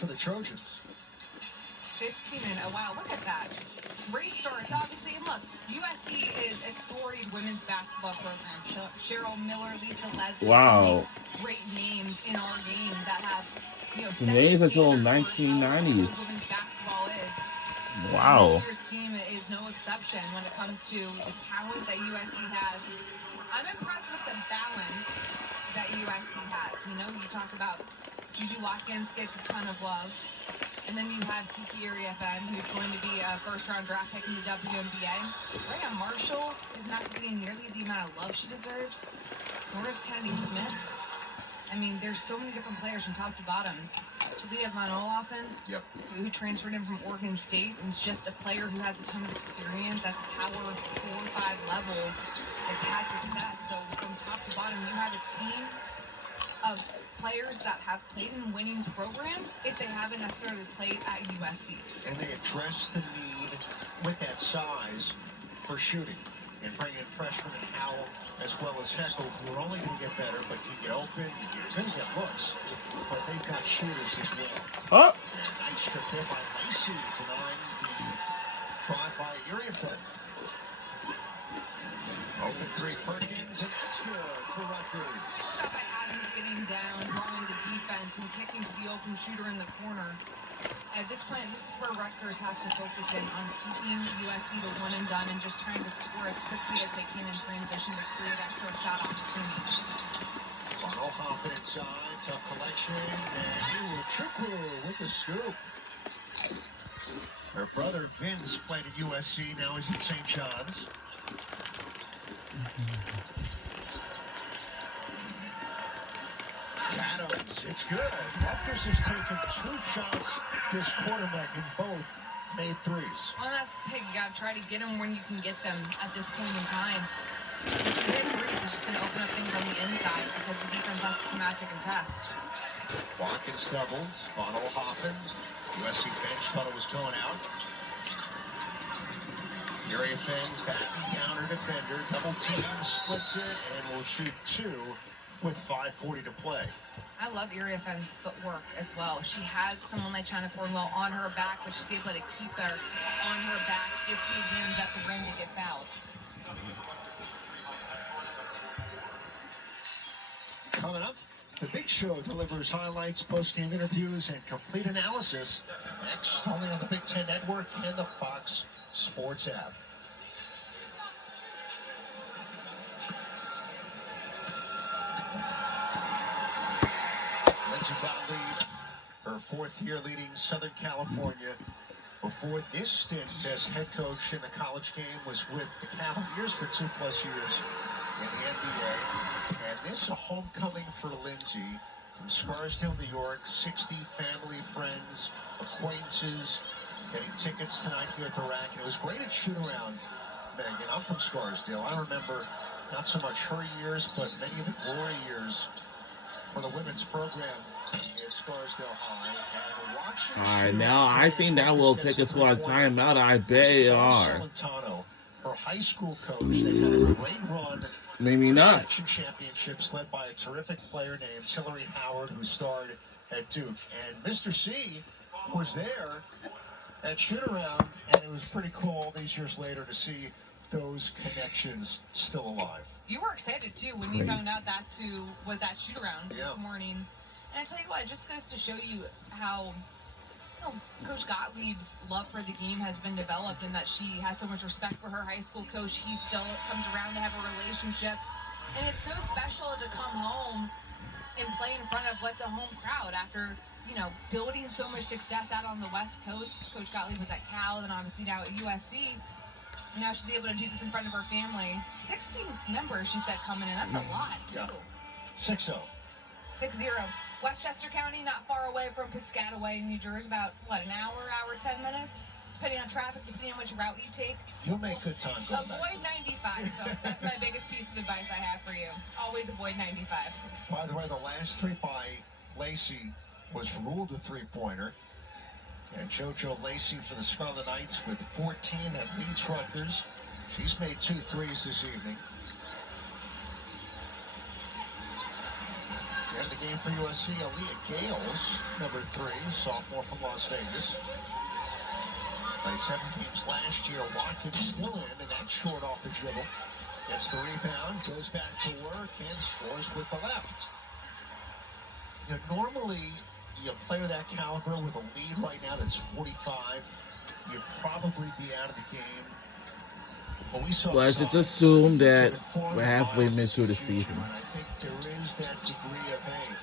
for the Trojans. 15 and oh wow, look at that. Great starts, obviously. And look, USC is a storied women's basketball program. Cheryl Miller, Lisa Leslie, Wow. great names in our game that have, names until 1990s. Women's basketball is. Wow. And this year's team is no exception when it comes to the talent that USC has. I'm impressed with the balance that USC has. You talk about Juju Watkins gets a ton of love. And then you have Kiki Iriafen, who's going to be a first-round draft pick in the WNBA. Rhea Marshall is not getting nearly the amount of love she deserves. Norris Kennedy-Smith. I mean, there's so many different players from top to bottom. Talia Von Olaffen, who transferred in from Oregon State, and is just a player who has a ton of experience at the power 4 or 5 level. It's had success. So from top to bottom, you have a team of players that have played in winning programs if they haven't necessarily played at USC. And they address the need with that size for shooting and bring in freshmen and Howell as well as Heckle, who are only going to get better, but can get open, you're going to get looks, but they've got shooters as well. Nice strip there by Lacey, denying the drive by Iriafen. Open three, Perkins, and that's good for Rutgers. Shot by Adams getting down, drawing the defense, and kicking to the open shooter in the corner. At this point, this is where Rutgers has to focus in on keeping USC to one and done and just trying to score as quickly as they can in transition to create extra shot opportunities. Von Olaffen inside, tough collection, and Iwuchukwu with the scoop. Her brother Vince played at USC, now he's at St. John's. Adams, it's good. Rutgers has taken 2 shots this quarter, and both made threes. Well, that's big. You got to try to get them when you can get them at this point in time. If you hit threes, it's just going to open up things on the inside because the defense has to come out to contest. Watkins doubles. Von Olaffen. USC bench thought it was going out. Iriafen, backing counter defender, double team, splits it, and will shoot 2 with 5:40 to play. I love Iriafen's footwork as well. She has someone like China Cornwell on her back, but she's able to keep her on her back if she wins at the rim to get fouled. Coming up, the Big Show delivers highlights, post-game interviews, and complete analysis. Next, only on the Big Ten Network and the Fox Sports app. Lindsey Gottlieb, her 4th year leading Southern California. Before this stint as head coach in the college game was with the Cavaliers for 2+ years in the NBA. And this is a homecoming for Lindsey from Scarsdale, New York. 60 family, friends, acquaintances getting tickets tonight here at the Rack. And it was great at shoot-around, Megan. I'm from Scarsdale. I remember not so much her years, but many of the glory years for the women's program at Scarsdale High. And All right, now I think that will take us to a timeout. I bet they are. Her high school coach, they had a great run. Maybe not. Section championships led by a terrific player named Hillary Howard, who starred at Duke. And Mr. C was there at shoot-around, and it was pretty cool all these years later to see those connections still alive. You were excited, too, when you found out that's who was at shoot-around this morning. And I tell you what, it just goes to show you how Coach Gottlieb's love for the game has been developed and that she has so much respect for her high school coach. He still comes around to have a relationship. And it's so special to come home and play in front of what's a home crowd after, building so much success out on the West Coast. Coach Gottlieb was at Cal and obviously now at USC. Now she's able to do this in front of her family. 16 members, she said, coming in. That's a lot, too. 6-0. 6-0. Westchester County, not far away from Piscataway, New Jersey. About, an hour, 10 minutes? Depending on traffic, depending on which route you take. You'll make good time going back. Avoid 95, so that's my biggest piece of advice I have for you. Always avoid 95. By the way, the last 3 by Lacey was ruled a 3-pointer. And JoJo Lacey for the Scarlet Knights with 14 that leads Rutgers. She's made 2 threes this evening. the game for USC, Aaliyah Gales, number 3, sophomore from Las Vegas. Played 7 games last year. Watkins still in, and that's short off the dribble. Gets the rebound, goes back to work, and scores with the left. You know, normally, a player that caliber with a lead right now that's 45, you'd probably be out of the game. But we saw Let's just assume that we're halfway through the season. I think there is that degree of, hey,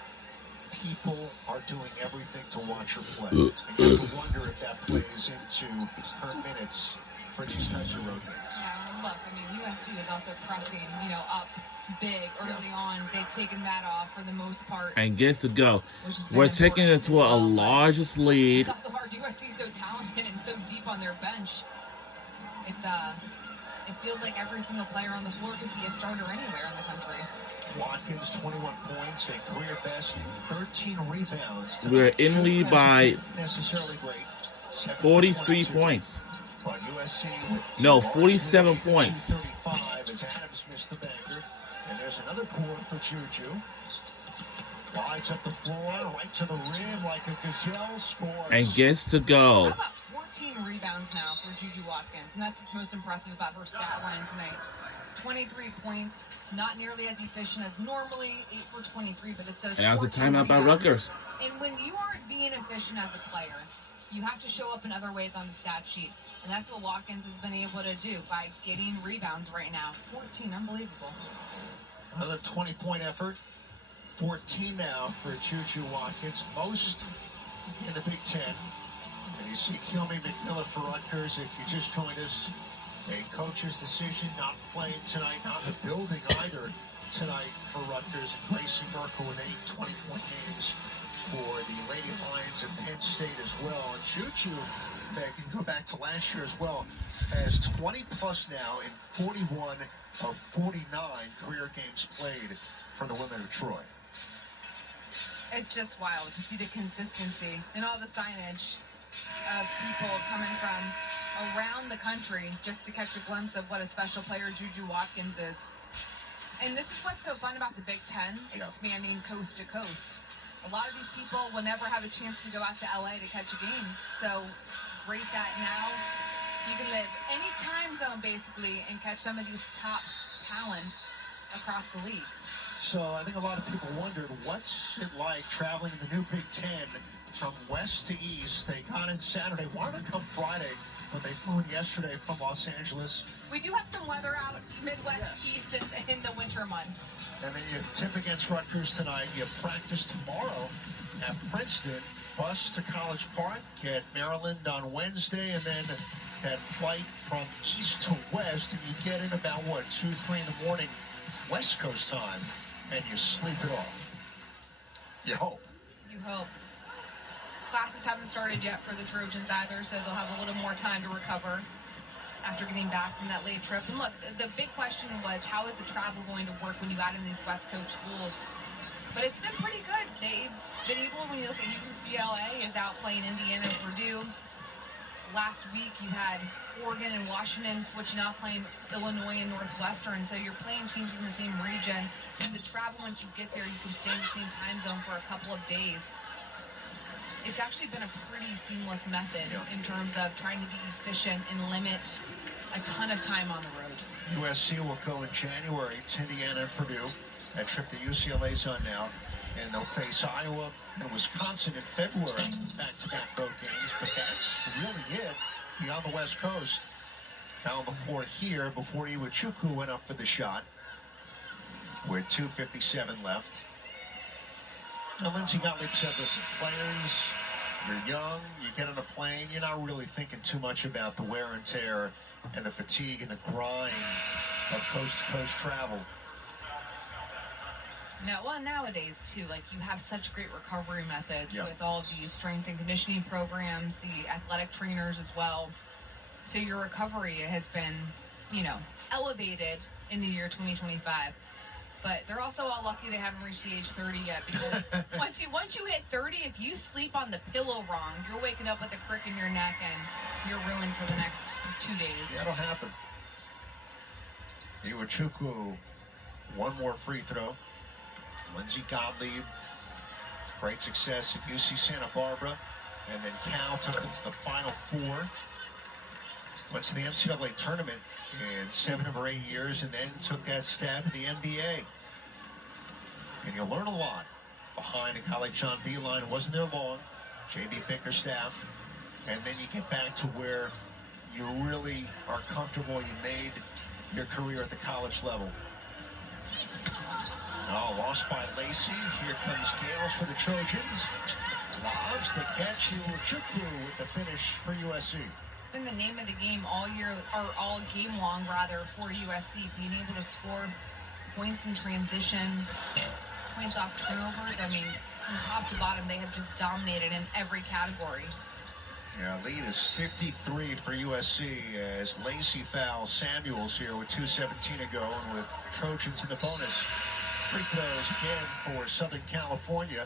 people are doing everything to watch her play. And you have to wonder if that plays into her minutes for these types of road games. Yeah, look, I mean, USC is also pressing, up big early on. They've taken that off for the most part. And gets to go. We're taking it to a largest lead. It's also hard. USC is so talented and so deep on their bench. It feels like every single player on the floor could be a starter anywhere in the country. Watkins, 21 points, a career best, 13 rebounds. We're in lead by necessarily great. 43 points. But USC with No, 47 points. 35 as Adams missed the banker. And there's another board for Juju. Glides up the floor, right to the rim like a gazelle, scores. And gets to go. How about 14 rebounds now for Juju Watkins? And that's what's most impressive about her stat line tonight. 23 points, not nearly as efficient as normally, 8 for 23, but it's those. And that was a 14 timeout by rebounds. Rutgers. And when you aren't being efficient as a player, you have to show up in other ways on the stat sheet. And that's what Watkins has been able to do by getting rebounds right now. 14, unbelievable. Another 20-point effort. 14 now for Juju Watkins, most in the Big Ten. And you see Kilmy McMillan for Rutgers. If you just joined us, a coach's decision not playing tonight, not in the building either tonight for Rutgers. And Gracie Merkel with 8 20-point games for the Lady Lions of Penn State as well. And Juju, you can go back to last year as well, has 20 plus now in 41 of 49 career games played for the women of Troy. It's just wild to see the consistency and all the signage of people coming from around the country just to catch a glimpse of what a special player Juju Watkins is. And this is what's so fun about the Big Ten, expanding coast to coast. A lot of these people will never have a chance to go out to LA to catch a game. So rate that now. You can live any time zone basically and catch some of these top talents across the league. So I think a lot of people wondered, what's it like traveling in the new Big Ten from west to east? They got in Saturday, wanted to come Friday, but they flew in yesterday from Los Angeles. We do have some weather out Midwest East in the winter months. And then you tip against Rutgers tonight. You practice tomorrow at Princeton, bus to College Park at Maryland on Wednesday, and then that flight from east to west, and you get in about, 2, 3 in the morning, West Coast time, and you sleep it off. You hope. You hope. Classes haven't started yet for the Trojans either, so they'll have a little more time to recover after getting back from that late trip. And look, the big question was, how is the travel going to work when you add in these West Coast schools? But it's been pretty good. They've been able, when you look at UCLA, is out playing Indiana and Purdue. Last week you had Oregon and Washington switching out, playing Illinois and Northwestern. So you're playing teams in the same region. And the travel, once you get there, you can stay in the same time zone for a couple of days. It's actually been a pretty seamless method in terms of trying to be efficient and limit a ton of time on the road. USC will go in January to Indiana and Purdue. That trip to UCLA's on now. And they'll face Iowa and Wisconsin in February, back-to-back road games. But that's really it. He on the West Coast. Found the floor here before Iwachukwu went up for the shot. With 2:57 left. Now, Lindsey Gottlieb said, listen, players, you're young, you get on a plane, you're not really thinking too much about the wear and tear and the fatigue and the grind of coast-to-coast travel. No, well, nowadays, too, like, you have such great recovery methods with all of these strength and conditioning programs, the athletic trainers as well. So your recovery has been, elevated in the year 2025. But they're also all lucky they haven't reached the age 30 yet, because once you hit 30, if you sleep on the pillow wrong, you're waking up with a crick in your neck and you're ruined for the next 2 days. That'll happen. Iwachukwu, one more free throw. Lindsey Gottlieb Great success at UC Santa Barbara, and then Cal took them to the Final Four. Went to the NCAA tournament in 7 or 8 years, and then took that stab at the NBA. And you'll learn a lot behind a guy like John Beilein, who wasn't there long, J.B. Bickerstaff, and then you get back to where you really are comfortable. You made your career at the college level. Oh, lost by Lacey. Here comes Gales for the Trojans. Lobs the catch. Chukwu with the finish for USC. It's been the name of the game all year, or all game long, rather, for USC. Being able to score points in transition, points off turnovers. I mean, from top to bottom, they have just dominated in every category. Yeah, lead is 53 for USC as Lacey fouls Samuels here with 2:17 to go, and with Trojans in the bonus. Free throws again for Southern California.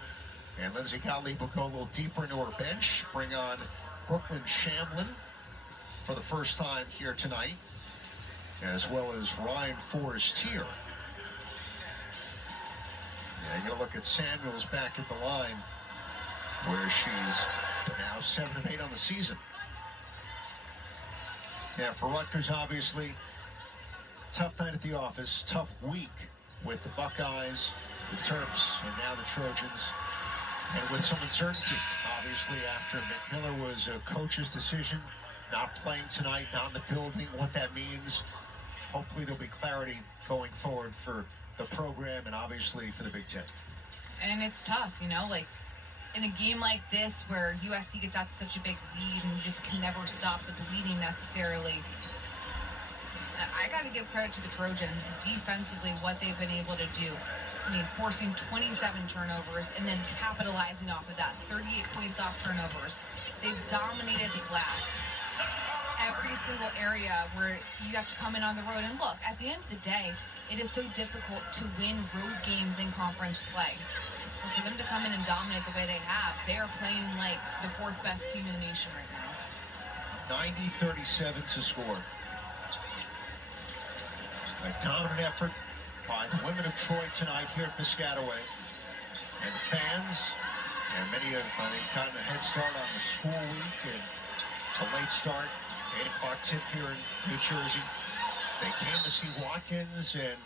And Lindsay Gottlieb will go a little deeper into her bench. Bring on Brooklyn Shamlin for the first time here tonight, as well as Ryan Forrest-Tier. Yeah, you got to look at Samuels back at the line, where she's now 7 of 8 on the season. Yeah, for Rutgers, obviously, tough night at the office, tough week with the Buckeyes, the Terps, and now the Trojans. And with some uncertainty, obviously, after McMillan was a coach's decision, not playing tonight, not in the building, what that means. Hopefully there'll be clarity going forward for the program and obviously for the Big Ten. And it's tough, you know, like in a game like this where USC gets out to such a big lead and you just can never stop the bleeding necessarily. I got to give credit to the Trojans defensively, what they've been able to do. I mean, forcing 27 turnovers and then capitalizing off of that. 38 points off turnovers. They've dominated the glass. Every single area where you have to come in on the road. And look, at the end of the day, it is so difficult to win road games in conference play. But for them to come in and dominate the way they have, they are playing like the 4th best team in the nation right now. 90-37 to score. A dominant effort by the women of Troy tonight here at Piscataway. And the fans, and many have, I think, gotten a head start on the school week and a late start, 8 o'clock tip here in New Jersey. They came to see Watkins and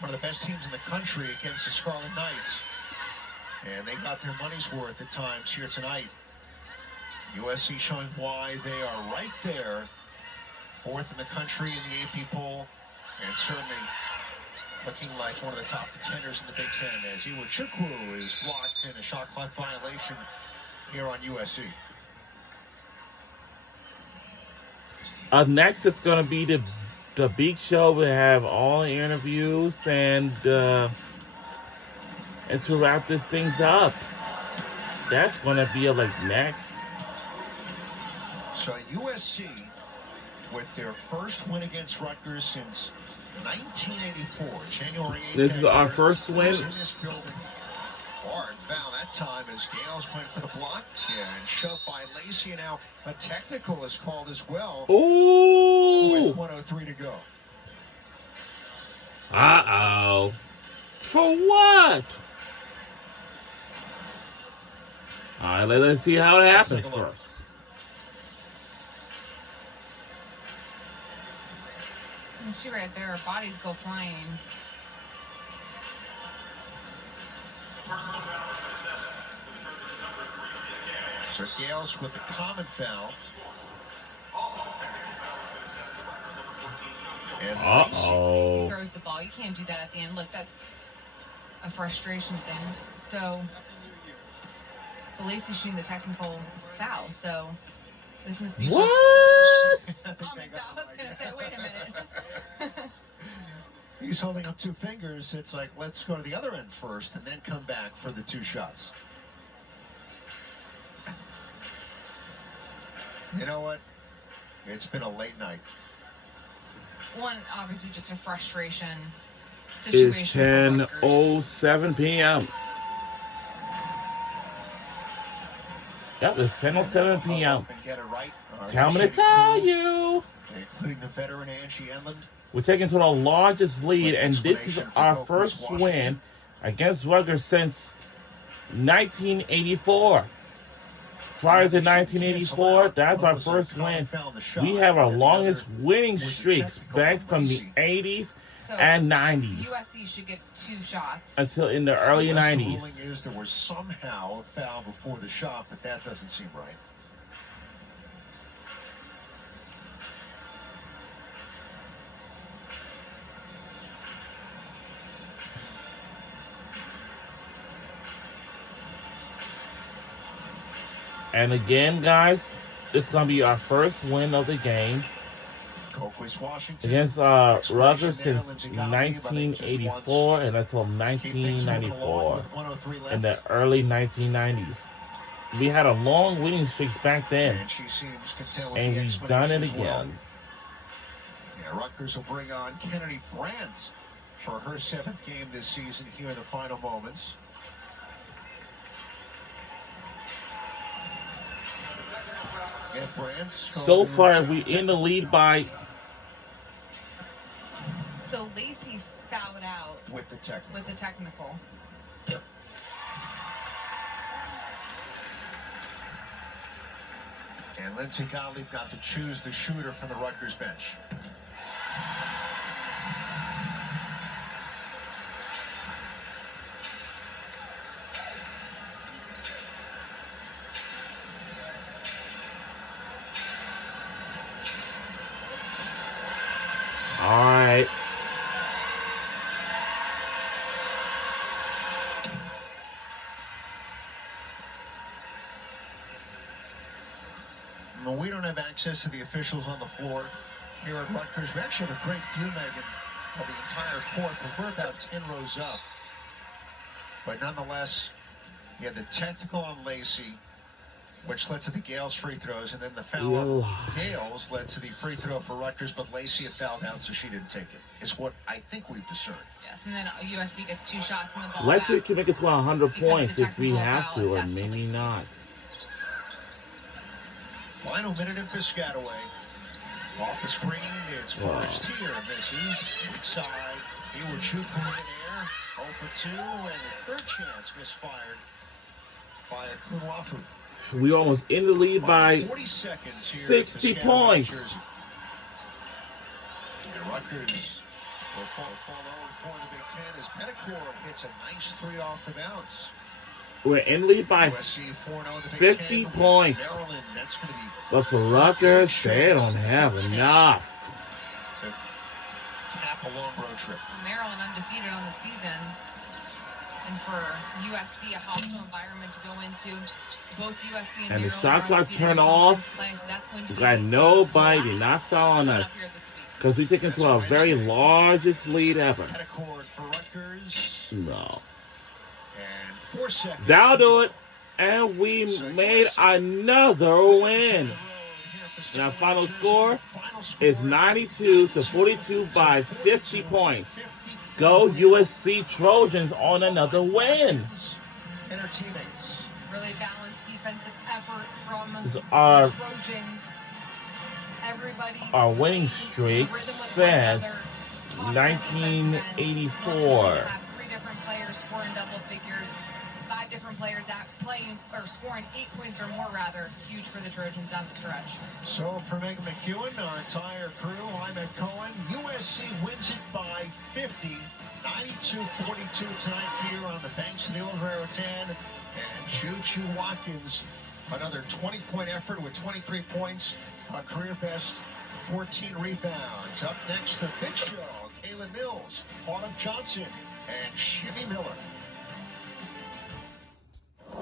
one of the best teams in the country against the Scarlet Knights. And they got their money's worth at times here tonight. USC showing why they are right there, 4th in the country in the AP poll, and certainly looking like one of the top contenders in the Big Ten, as Chukwu is blocked in a shot clock violation here on USC. Up next, it's going to be the big show. We have all the interviews and to wrap this things up. That's going to be like next. So USC, with their first win against Rutgers since 1984, January 8th. This is our first win. In this building. Hard foul that time as Gales went for the block and shoved by Lacey. Now a technical is called as well. Ooh! With 1:03 to go. Uh-oh. For what? All right, let's see how it happens first. You see right there, bodies go flying. So Gales with the common foul. And Uh-oh. He throws the ball. You can't do that at the end. Look, that's a frustration thing. So, the Lacey's shooting the technical foul. So, this must be... What? I was going to say, wait a minute. He's holding up 2 fingers. It's like, let's go to the other end first and then come back for the 2 shots. You know what? It's been a late night. One, obviously, just a frustration situation. It's 10:07 p.m. Yep, it's 10:07 p.m. Tell me to tell you. Including the veteran Angie Enland. We're taking to the largest lead, and this is our first win against Rutgers since 1984. Prior to 1984, that's our first win. We have our longest winning streaks back from the 80s So and 90s USC should get 2 shots. until in the early The rest of the 90s. ruling is there was somehow a foul before the shot, but that doesn't seem right. And again, guys, it's going to be our first win of the game Coquist, Washington against Rutgers since 1984 and until 1994 in the early 1990s. We had a long winning streak back then, And she seems content with and the we've done it explanation as well. again. Yeah, Rutgers will bring on Kennedy Brandt for her 7th game this season here in the final moments. And Brandt So far, we in the lead by So Lacey fouled out with the technical. with the technical. And Lindsay Gottlieb got to choose the shooter from the Rutgers bench. all right. Well, we don't have access to the officials on the floor here at Rutgers. We actually have a great view, Megan, of the entire court, but we're about 10 rows up. But nonetheless, you had the technical on Lacey, which led to the Gales free throws, and then the foul on Gales led to the free throw for Rutgers, but Lacey had fouled out, so she didn't take it. Is what I think we've discerned. Yes, and then USC gets 2 shots in the ball. Let's see back. if we can make it to 100 Because points the if we technical have foul to, or assessed to maybe Lacey. not. Final minute in Piscataway. Off the screen, it's first here, misses. Weak side, Iwachukwu in air, 0 for 2, and the third chance misfired by Akunuafu. We almost in the lead by 40 seconds here 60 at Piscataway, points. Jersey. And Rutgers will fall 0-4 in the Big Ten as Petticore hits a nice 3 off the bounce. We're in the lead by USC 4-0 in the Big 50 Ten, but with points. Maryland, that's going to be But for Rutgers, they don't have enough. to cap a long road trip. Maryland undefeated on the season. And for USC, a hostile environment to go into. Both USC and And Maryland the shot are clock undefeated turned in conference off. play, so that's going to We be got nobody not following coming us. up here this week. Because we take into our very largest lead ever. Petticore for Rutgers. No. And 4 seconds. That'll do it. And we made another win. And our final score is 92-42 by 50 points. Go USC Trojans on another win. And her teammates. Really balanced defensive effort from This is the our- Trojans. Everybody Our winning streak rhythm with since one another. 1984. Have 3 different players scoring double figures. 5 different players playing or scoring 8 points or more, rather. Huge for the Trojans down the stretch. So for Megan McEwen, our entire crew, I'm Ed Cohen. USC wins it by 50, 92-42 tonight here on the banks of the Old Raritan. And Choo Watkins, another 20-point effort with 23 points, a career best 14 rebounds. Up next, the big show, Kaylin Mills, Autumn Johnson, and Jimmy Miller.